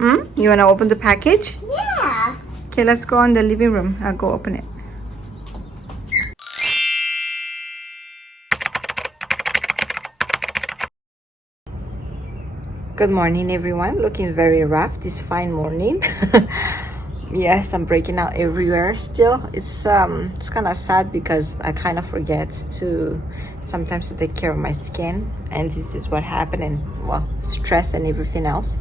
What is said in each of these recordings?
You want to open the package? Yeah. Okay, let's go in the living room. I'll go open it. Good morning, everyone. Looking very rough this fine morning. Yes, I'm breaking out everywhere still. It's kind of sad because I kind of forget to sometimes to take care of my skin, and this is what happened, and well, stress and everything else.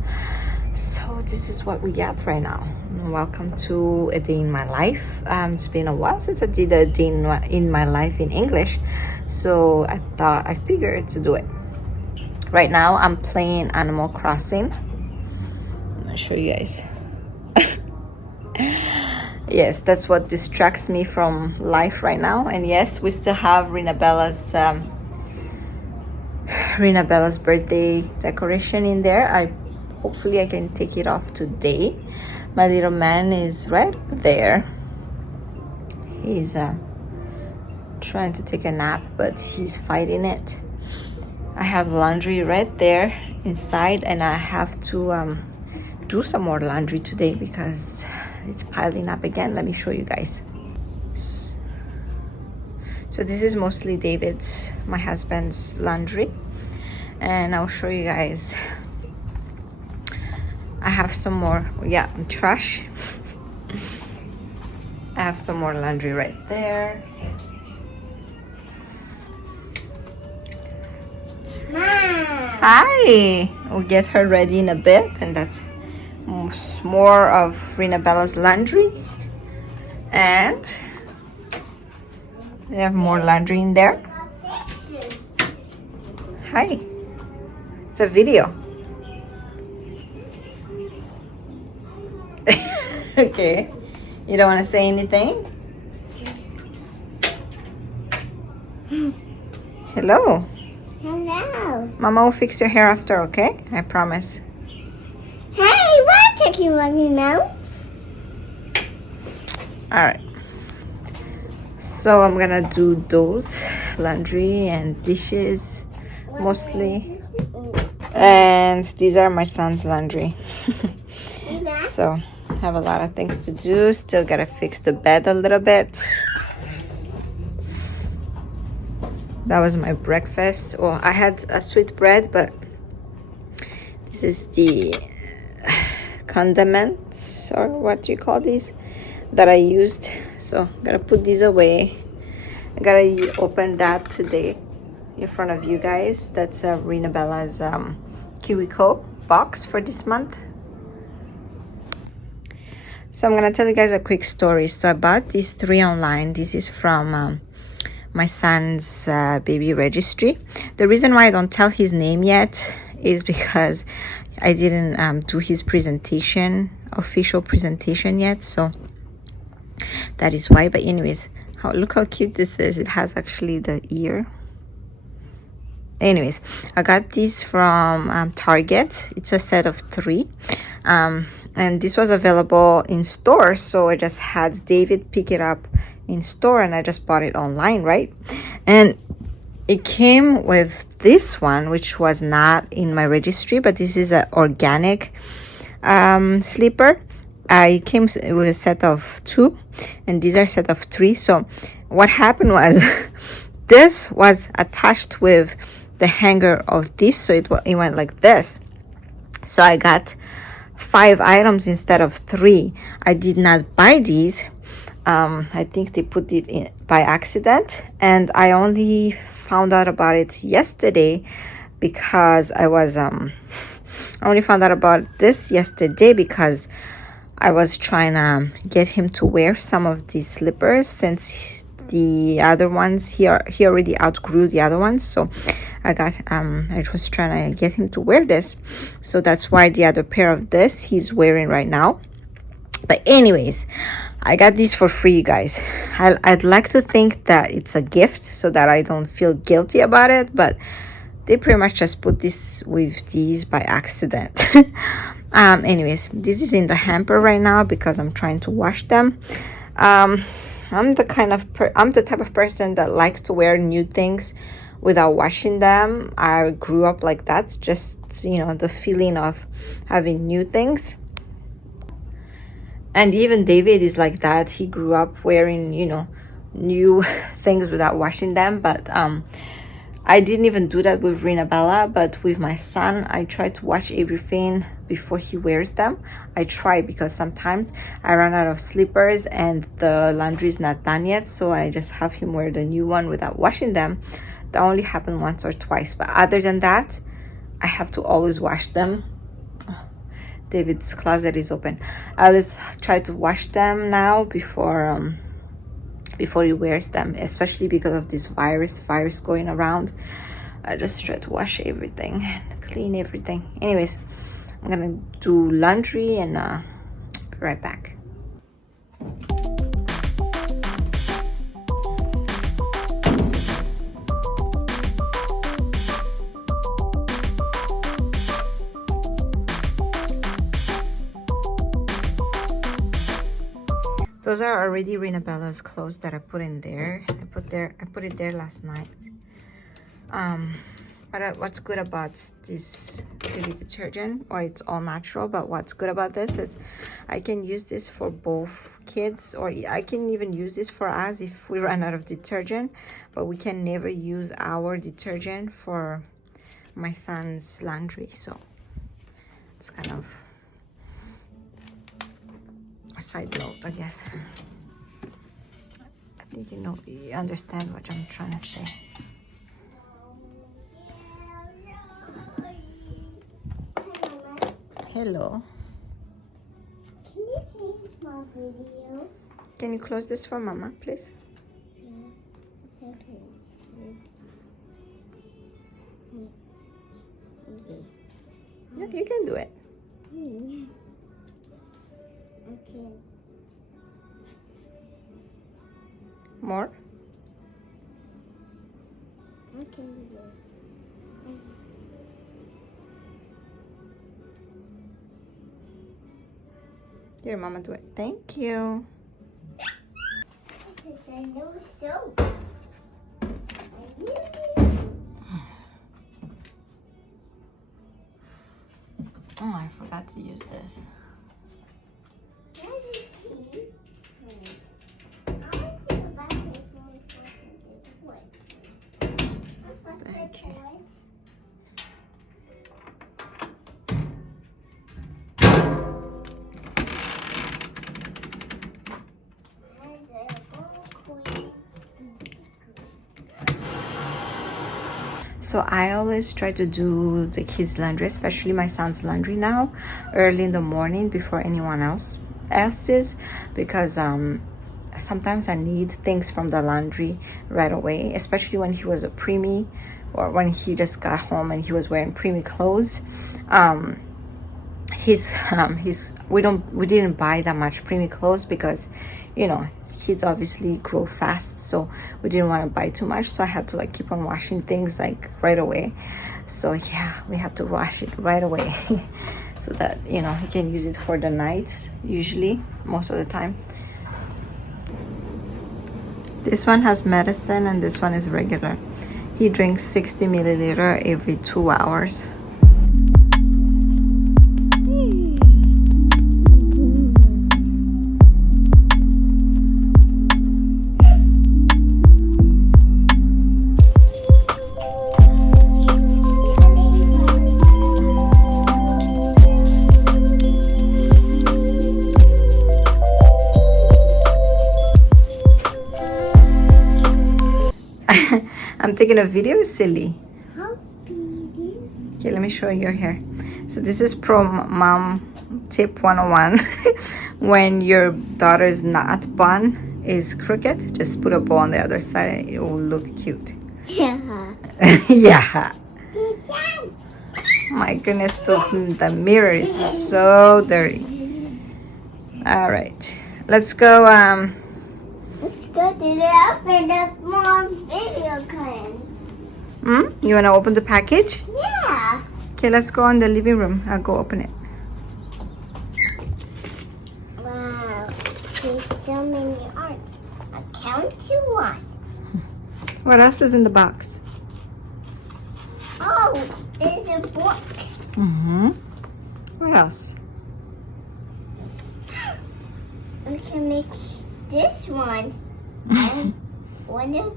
So this is what we got right now. Welcome to a day in my life. It's been a while since I did a day in my life in English, so I figured to do it. Right now I'm playing Animal Crossing. I'm gonna show you guys. Yes, that's what distracts me from life right now. And yes, we still have Rina Bella's birthday decoration in there. Hopefully I can take it off today. My little man is right there. He's trying to take a nap, but he's fighting it. I have laundry right there inside, and I have to do some more laundry today because it's piling up again. Let me show you guys. So this is mostly David's, my husband's laundry, and I'll show you guys. I have some more, trash. I have some more laundry right there. Mom. Hi! We'll get her ready in a bit, and that's more of Rina Bella's laundry. And we have more laundry in there. Hi. It's a video. Okay. You don't want to say anything? Hello. Hello. Mama will fix your hair after, okay? I promise. Hey, why taking my mouth? Alright. So I'm gonna do those laundry and dishes mostly. And these are my son's laundry. So I have a lot of things to do. Still gotta fix the bed a little bit. That was my breakfast. Well, I had a sweet bread, but this is the condiments, or what do you call these, that I used. So I'm gonna put these away. I gotta open that today in front of you guys. That's Rina Bella's Kiwi box for this month. So I'm gonna tell you guys a quick story. So I bought these 3 online. This is from my son's baby registry. The reason why I don't tell his name yet is because I didn't do his official presentation yet, so that is why. But anyways, look how cute this is. It has actually the ear. Anyways, I got these from Target. It's a set of 3, and this was available in store, so I just had David pick it up in store, and I just bought it online, right? And it came with this one, which was not in my registry, but this is an organic sleeper. It came with a set of 2, and these are a set of 3. So what happened was this was attached with the hanger of this, so it went like this. So I got 5 items instead of 3. I did not buy these. I think they put it in by accident, and I only found out about it yesterday because I only found out about this yesterday because I was trying to get him to wear some of these slippers, since the other ones he already outgrew the other ones. So I was trying to get him to wear this, so that's why the other pair of this he's wearing right now. But anyways, I got these for free, you guys. I'd like to think that it's a gift so that I don't feel guilty about it, but they pretty much just put this with these by accident. Anyways, this is in the hamper right now because I'm trying to wash them. I'm the type of person that likes to wear new things without washing them. I grew up like that, just the feeling of having new things. And even David is like that. He grew up wearing, you know, new things without washing them. But I didn't even do that with Rinabella, but with my son, I try to wash everything before he wears them. I try, because sometimes I run out of slippers and the laundry is not done yet, so I just have him wear the new one without washing them. That only happened once or twice, but other than that, I have to always wash them. David's closet is open. I always try to wash them now before he wears them, especially because of this virus going around. I just try to wash everything and clean everything. Anyways, I'm gonna do laundry and be right back. Those are already Rinabella's clothes that I put in there. I put it there last night. But what's good about this baby detergent, or it's all natural, but what's good about this is I can use this for both kids, or I can even use this for us if we run out of detergent, but we can never use our detergent for my son's laundry. So it's kind of a side note, I guess. I think you understand what I'm trying to say. Hello. Can you change my video? Can you close this for Mama, please? Yeah, you can do it. Okay. More? Okay. Here, Mama, do it. Thank you. This is a new soap. Oh, I forgot to use this. Thank you. So I always try to do the kids' laundry, especially my son's laundry now, early in the morning before anyone else's, because sometimes I need things from the laundry right away, especially when he was a preemie, or when he just got home and he was wearing preemie clothes. We didn't buy that much preemie clothes because, you know, kids obviously grow fast, so we didn't want to buy too much, so I had to like keep on washing things like right away. So yeah, we have to wash it right away so that, you know, he can use it for the night, usually, most of the time. This one has medicine and this one is regular. He drinks 60 milliliter every 2 hours. I'm taking a video, silly. Okay, let me show you your hair. So this is pro mom tip 101. When your daughter's knot bun is crooked, just put a bow on the other side and it will look cute. Yeah. Yeah. My goodness, the mirror is so dirty. All right, let's go. Let's go to the open up more video clips. You want to open the package? Yeah. Okay, let's go in the living room. I'll go open it. Wow. There's so many arts. I count to one. What else is in the box? Oh, there's a book. What else? we can make this one. I wanna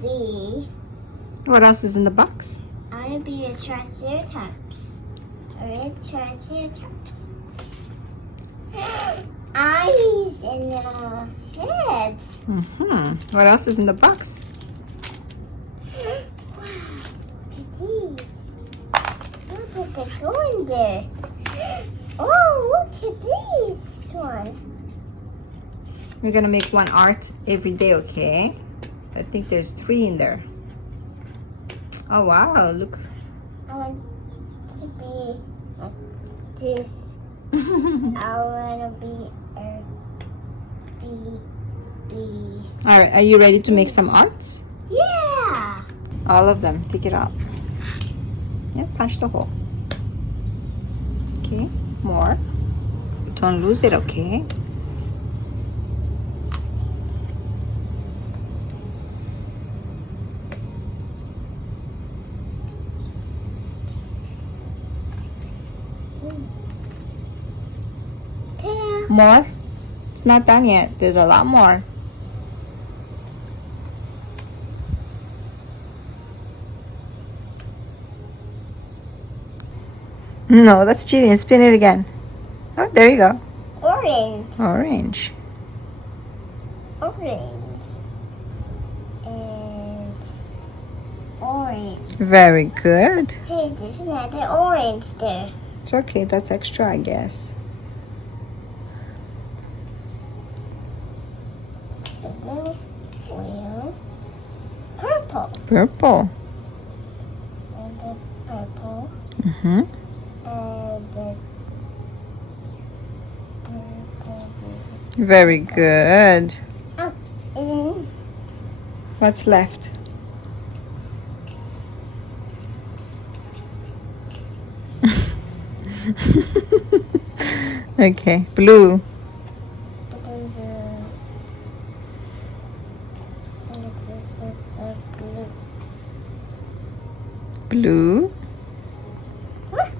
be. What else is in the box? I wanna be a triceratops. A triceratops. Eyes and heads. What else is in the box? Wow, look at these. Look what they go in there. Oh, look at this one. We're gonna make one art every day, okay? I think there's 3 in there. Oh wow, look. I want to be like this. I want to be a bee. All right, are you ready to make some arts? Yeah. All of them. Take it out. Yeah, punch the hole. Okay, more. Don't lose it, okay? Ta-da. More? It's not done yet. There's a lot more. No, that's cheating. Spin it again. Oh, there you go. Orange. Orange. Orange. And orange. Very good. Hey, there's another orange there. It's okay. That's extra, I guess. Spinning wheel. Purple. Purple. And the purple. Mm-hmm. And it's purple. Very good. Oh, and What's left? Okay, blue. then and this is so blue. Blue. Ah.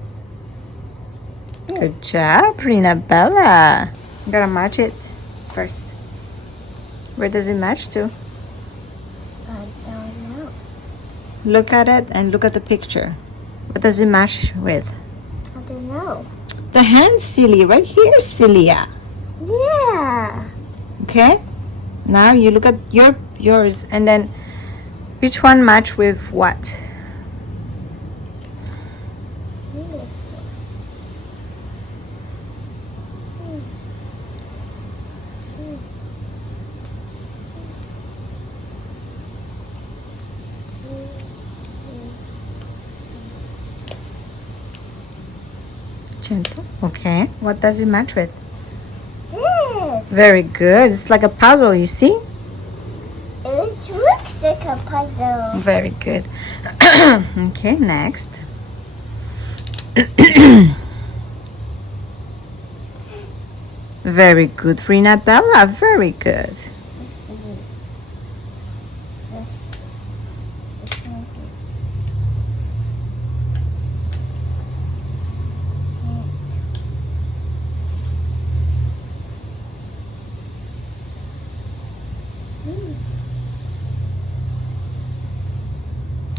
Good job, Rina Bella. You gotta match it first. Where does it match to? I don't know. Look at it and look at the picture. What does it match with? I don't know. The hand, silly. Right here, Celia. Yeah. Okay? Now you look at yours and then which one match with what? This one. Gentle. Okay. What does it match with? This. Very good. It's like a puzzle, you see? It looks like a puzzle. Very good. Okay, next. Very good, Rina Bella. Very good.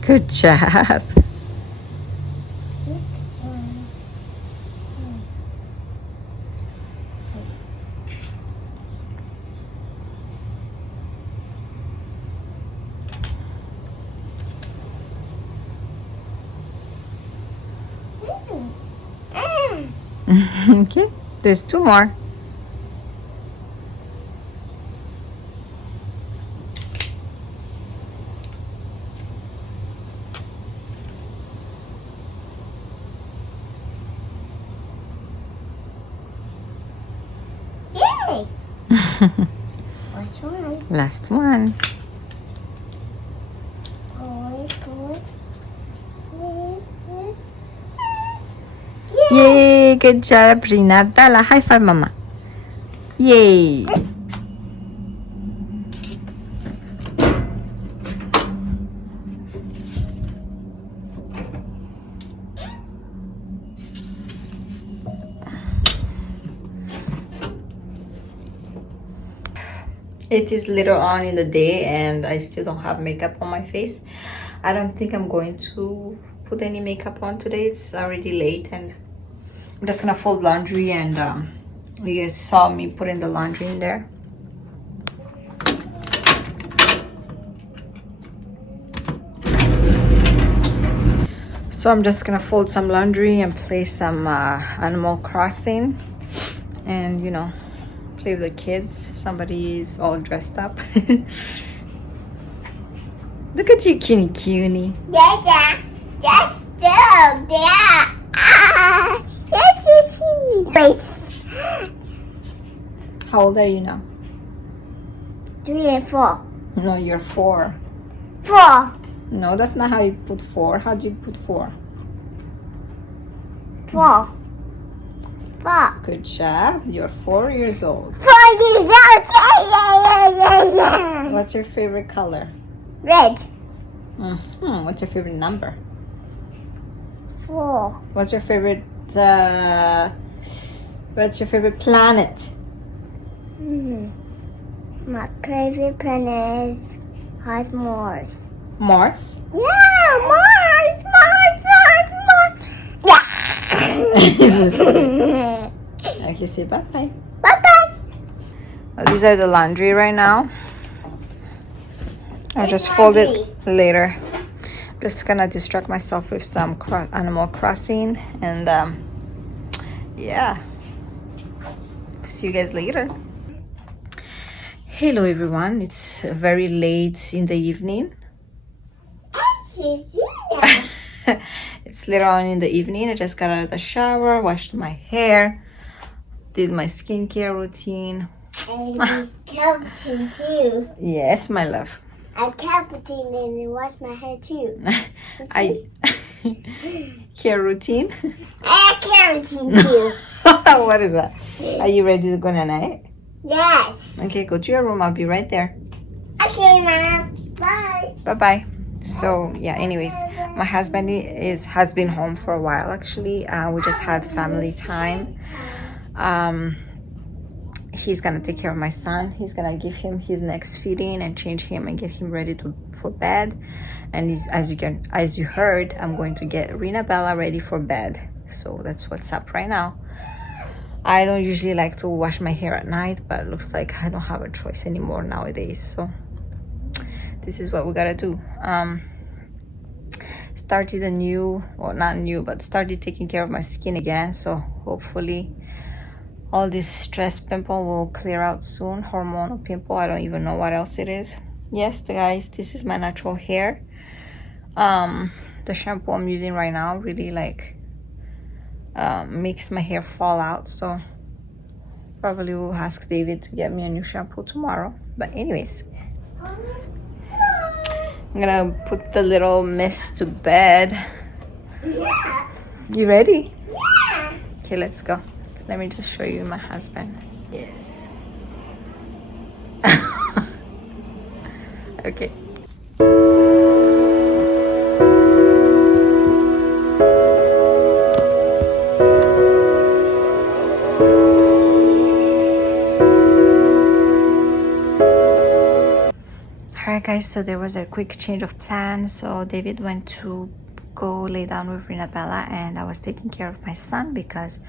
Good job. Next one. Okay, there's 2 more. Yay! Last one. Last one. Yay, good job, Rina Bella. High five, Mama. Yay. It is later on in the day and I still don't have makeup on my face. I don't think I'm going to put any makeup on today. It's already late and I'm just gonna fold laundry, and you guys saw me putting the laundry in there. So I'm just gonna fold some laundry and play some Animal Crossing, and you know, play with the kids. Somebody's all dressed up. Look at you, cutie. Dada, that's dog. Yeah. That's a How old are you now? 3 and 4. No, you're 4. 4. No, that's not how you put 4. How'd you put 4? 4. 4. Good job. You're 4 years old. 4 years old. Yeah. What's your favorite color? Red. What's your favorite number? 4. What's your favorite planet? My favorite planet is Mars. Mars? Yeah, Mars. Yeah. Okay, say bye-bye. Bye-bye. These are the laundry right now. I'll just fold it later. I'm just gonna distract myself with some Animal Crossing, and yeah, see you guys later. Hello everyone, it's very late in the evening. It's later on in the evening. I just got out of the shower, washed my hair, did my skincare routine. And Captain too. Yes, my love. I Captain and wash my hair too. Hair routine. I Captain too. What is that? Are you ready to go night? Yes. Okay, go to your room. I'll be right there. Okay, Mom. Bye. Bye-bye. So yeah, anyways, my husband has been home for a while actually. We just had family time. He's gonna take care of my son. He's gonna give him his next feeding and change him and get him ready for bed. And as you heard, I'm going to get Rina Bella ready for bed. So that's what's up right now. I don't usually like to wash my hair at night, but it looks like I don't have a choice anymore nowadays. So this is what we gotta do. Started a new, well, not new, but started taking care of my skin again. So hopefully all this stress pimple will clear out soon. Hormonal pimple, I don't even know what else it is. Yes, guys, this is my natural hair. The shampoo I'm using right now really makes my hair fall out. So probably will ask David to get me a new shampoo tomorrow. But anyways, I'm gonna put the little miss to bed. Yeah. You ready? Yeah. Okay, let's go. Let me just show you my husband. Yes. Okay. Alright guys, so there was a quick change of plans. So David went to go lay down with Rina Bella, and I was taking care of my son because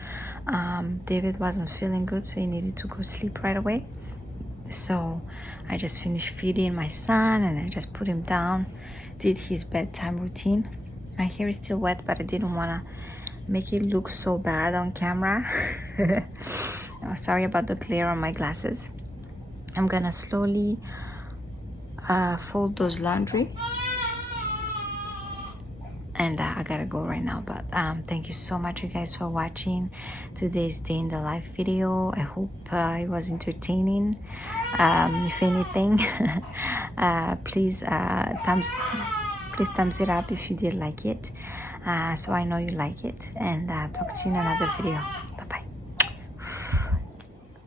David wasn't feeling good, so he needed to go sleep right away. So I just finished feeding my son and I just put him down, did his bedtime routine. My hair is still wet, but I didn't want to make it look so bad on camera. Oh, sorry about the glare on my glasses. I'm gonna slowly fold those laundry, and I gotta go right now. But thank you so much, you guys, for watching today's day in the life video. I hope it was entertaining. If anything, please thumbs it up if you did like it, so I know you like it. And talk to you in another video.